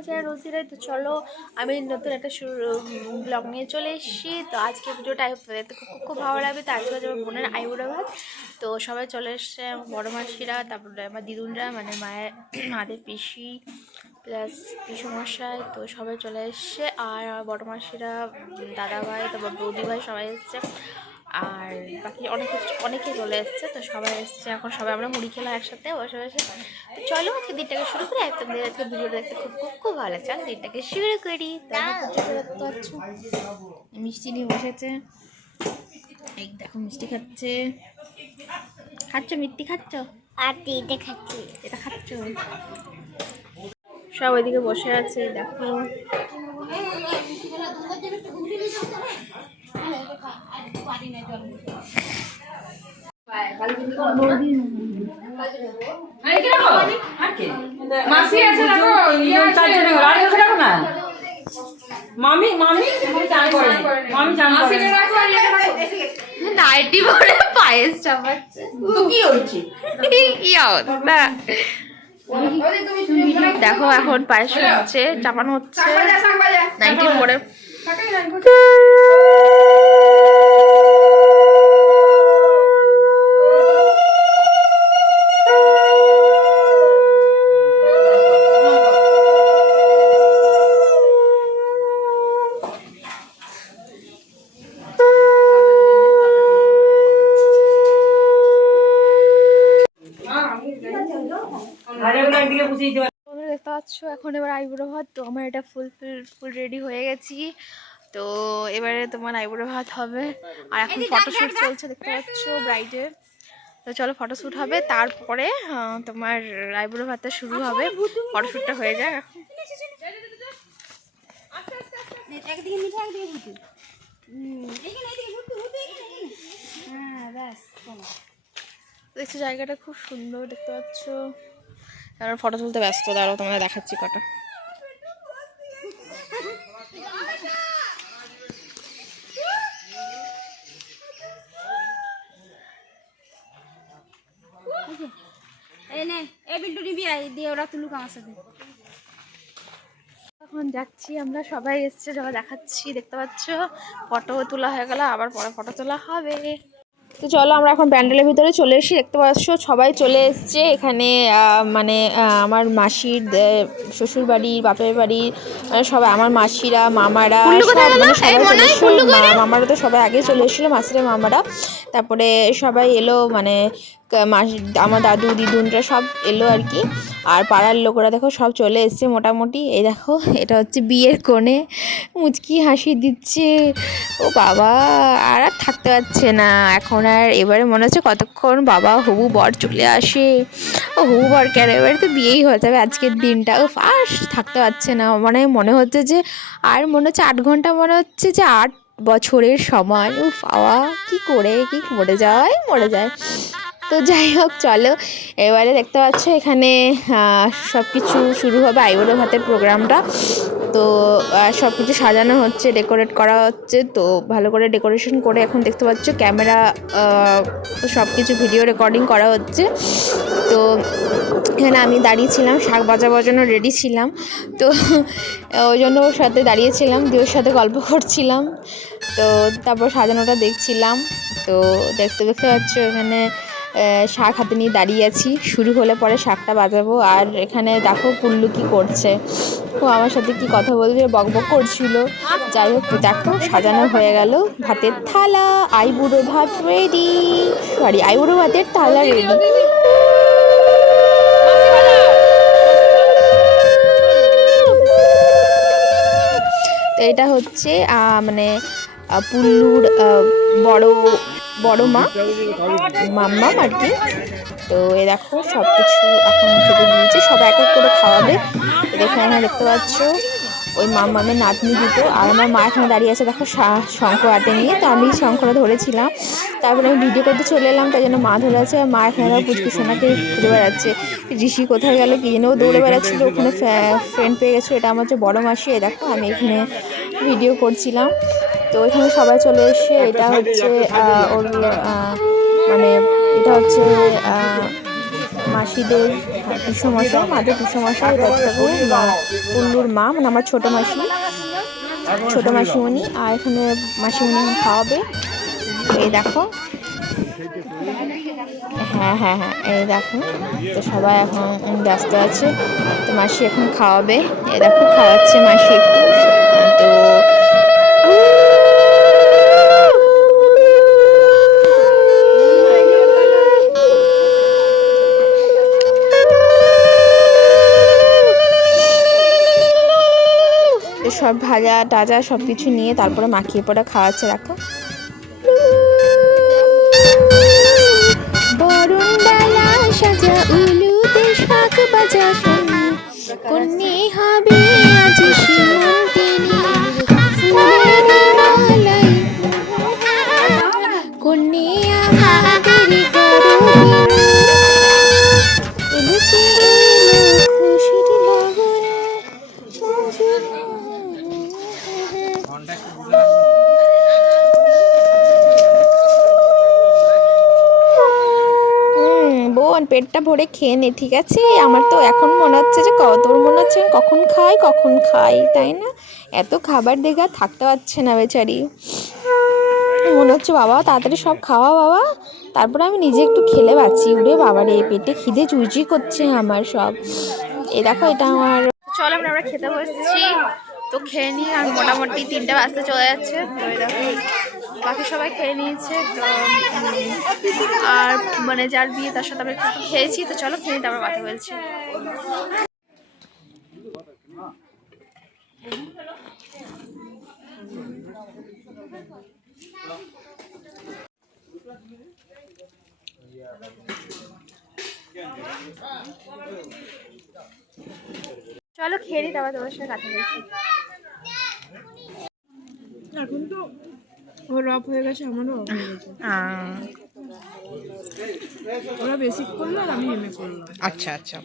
আমার চ্যানেল রোজিরাই তো চলো, আমি নতুন একটা ব্লগ নিয়ে চলে এসেছি। তো আজকে ভিডিওটা দেখতে খুব খুব খুব ভালো লাগবে। তো আজকে আমার বোনের আইবুড়ো তো সবাই চলে এসছে বড় মাসিরা, তারপরে আমার দিদুনরা মানে মায়ের, মাদের পিসি প্লাস পিসুমশাই, তো সবাই চলে এসছে। আর বড় মাসিরা দাদা ভাই তারপর বৌদি ভাই সবাই এসছে। আর বাকি অনেক অনেকে চলে এসছে তো সবাই এসছে এখন সবাই আমরা মুড়ি খেলাম একসাথে বসে বসে। তো চলো আজকে দিনটাকে শুরু করি একদম আজকে ভিডিও দেখতে খুব খুব খুব ভালো চল দিনটাকে শুরু করি। আমি পাচ্ছ মিষ্টি নিয়ে বসেছে। এই দেখো মিষ্টি খাচ্ছে। খাচ্ছ মিষ্টি খাচ্ছ? আর দিতে খাচ্ছি। এটা খাচ্ছ? সব ওইদিকে বসে আছে দেখো। মাসি আছে দেখো আরে রাখো না। মামি মামি চান করে মামি চান করে নাইটি পরে পায়েস চাপাচ্ছে কি হচ্ছে কি অবস্থা দেখো এখন পায়েস হচ্ছে চাপানো হচ্ছে নাইটি পরে দেখতে পাচ্ছ এখন এবার আইবুড়ো ভাত। তো আমার এটা ফুল ফুল ফুল রেডি হয়ে গেছি। তো এবারে তোমার আইবুড়ো ভাত হবে। আর এখন ফটোশ্যুট চলছে দেখতে পাচ্ছ ব্রাইডের তো চলো ফটোশ্যুট হবে। তারপরে আহ, তোমার আইবুড়ো ভাতটা শুরু হবে। ফটোশ্যুটটা হয়ে যাক। ভুতু। ভুতু এইখানে হ্যাঁ দেখছ জায়গাটা খুব সুন্দর দেখতে পাচ্ছ। এবার ফটো তুলতে ব্যস্ত দাঁড়াও তোমাদের দেখাচ্ছি কটা। এই নে এই বিল্টু নিবি আই দিয়ে ওরা তুলুক আমার সাথে। এখন যাচ্ছি আমরা সবাই এসছে সবাই দেখাচ্ছি দেখতে পাচ্ছ? ফটো তোলা হয়ে গেল আবার পরে ফটো তোলা হবে। তো চলো আমরা এখন প্যান্ডেলের ভিতরে চলে এসেছি। দেখতে পাচ্ছ সবাই চলে এসছে। এখানে মানে আমার মাসির শ্বশুর বাড়ি বাপের বাড়ি সবাই আমার মাসিরা মামারা মানে মামারা তো সবাই আগে চলে এসেছিল মাসিরা মামারা। তারপরে সবাই এলো মানে মাসি, আমার দাদু, দিদুনরা সব এলো আর কি। আর পাড়ার লোকরা দেখো সব চলে এসছে মোটামুটি। এই দেখো, এটা হচ্ছে বিয়ের কোণে। মুচকি হাসি দিচ্ছে। ও বাবা, আর আর থাকতে পারছে না। এখন আর এবারে মনে হচ্ছে কতক্ষণ বাবা, হবু বর চলে আসে। ও হবু বর কেন? এবারে তো বিয়েই হয়ে যাবে আজকের দিনটা। ও আর থাকতে পারছে না। মানে মনে হচ্ছে যে, আর মনে হচ্ছে আট ঘণ্টা মনে হচ্ছে যে আট বছরের সময় ও বাবা, কি করে? কি মরে যায়? মরে যায়। তো যাই হোক, চলো। এবারে দেখতে পাচ্ছ এখানে সব কিছু শুরু হবে আইবুড়ো ভাতের প্রোগ্রামটা। তো সব কিছু সাজানো হচ্ছে, ডেকোরেট করা হচ্ছে। তো, ভালো করে ডেকোরেশন করে এখন দেখতে পাচ্ছ ক্যামেরা সব কিছু ভিডিও রেকর্ডিং করা হচ্ছে। তো, এখানে আমি দাঁড়িয়েছিলাম শাক বাজা বাজানো রেডি ছিলাম। তো, ওই জন্য ওর সাথে দাঁড়িয়েছিলাম দিয়ে ওর সাথে গল্প করছিলাম। তো, তারপর সাজানোটা দেখছিলাম। তো, দেখতে দেখতে পাচ্ছ এখানে শাক হাতে নিয়ে দাঁড়িয়ে আছি। শুরু হলে পরে শাকটা বাজাবো। আর এখানে দেখো পুল্লু কি করছে। ও আমার সাথে কি কথা বলছে বক বক করছিল। যাই হোক, দেখো, সাজানো হয়ে গেল ভাতের থালা। আই আইবুড়ো ভাত রেডি সরি আই আইবুড়ো ভাতের থালা রেডি এটা হচ্ছে মানে পুল্লুর বড় বড় মা মাম্মাম আর কি তো এ দেখো সব কিছু এখন খেতে দিয়েছে। সব এক এক করে খাওয়াবে। দেখো, এখানে দেখতে পাচ্ছ, ওই মাম্মামের নাতনি দুটো। আর আমার মা এখানে দাঁড়িয়ে আছে, দেখো শঙ্খ হাতে নিয়ে। তো আমি শঙ্খটা ধরেছিলাম। তারপরে আমি ভিডিও করতে চলে এলাম, তাই জন্য মা ধরে আছে। আর মা এখানে দেখো পুচকু সোনাকে খুঁজে বেড়াচ্ছে। ঋষি কোথায় গেল কি যেন দৌড়ে বেড়াচ্ছিল, ওখানে ফ্রেন্ড পেয়ে গেছিল। এটা আমার হচ্ছে বড় মাসি দেখো, আমি এখানে ভিডিও করছিলাম। তো এখানে সবাই চলে এসে এটা হচ্ছে ওর মানে এটা হচ্ছে মাসিদের আহ, পিসমশাই মাদের দত্তবাবু মা পুল্লুর মা মানে আমার ছোটো মাসি ছোটো মাসিমণি আর এখানে মাসিমণি খাওয়াবে। এই দেখো। হ্যাঁ হ্যাঁ হ্যাঁ এই দেখো। তো সবাই এখন ব্যস্ত আছে। তো মাসি এখন খাওয়াবে। এই দেখো খাওয়াচ্ছে মাসি একটু। তো সব ভাজা টাজা সব কিছু নিয়ে তারপরে মাখিয়ে পরে খাওয়াচ্ছে, রাখো। বরুণ ডালা সাজা উলুতে শাক বাজা কন্যা হবে পেটটা ভরে খেয়ে নে, ঠিক আছে? আমার তো এখন মনে হচ্ছে যে তোর মনে হচ্ছে কখন খাই কখন খাই, তাই না? এত খাবার দেখে থাকতে পারছে না বেচারি। মনে হচ্ছে, বাবা, তাড়াতাড়ি সব খাওয়া, বাবা। তারপরে আমি নিজে একটু খেলে বাঁচি, উড়ে বাবা রে পেটে খিদে চুইচি করছে আমার সব। এ দেখো, এটা আমার চলো, আমরা খেতে বসছি। তো খেয়ে নিই, আর মোটামুটি তিনটে বাজতে চলে যাচ্ছে। এই বাকি সবাই খেয়ে নিয়েছে আর মানে যার বিয়ে তার সাথে একটু খেয়েছি, তো চলো খেয়ে তারপর কথা বলছি। চলো খেয়ে নিই, তারপর তোমার সাথে কথা বলছি। ওর অফ হয়ে গেছে আমারও অফ হয়ে গেছে। ওরা বেসিক করল আর আমি এমএ করলাম। আচ্ছা আচ্ছা।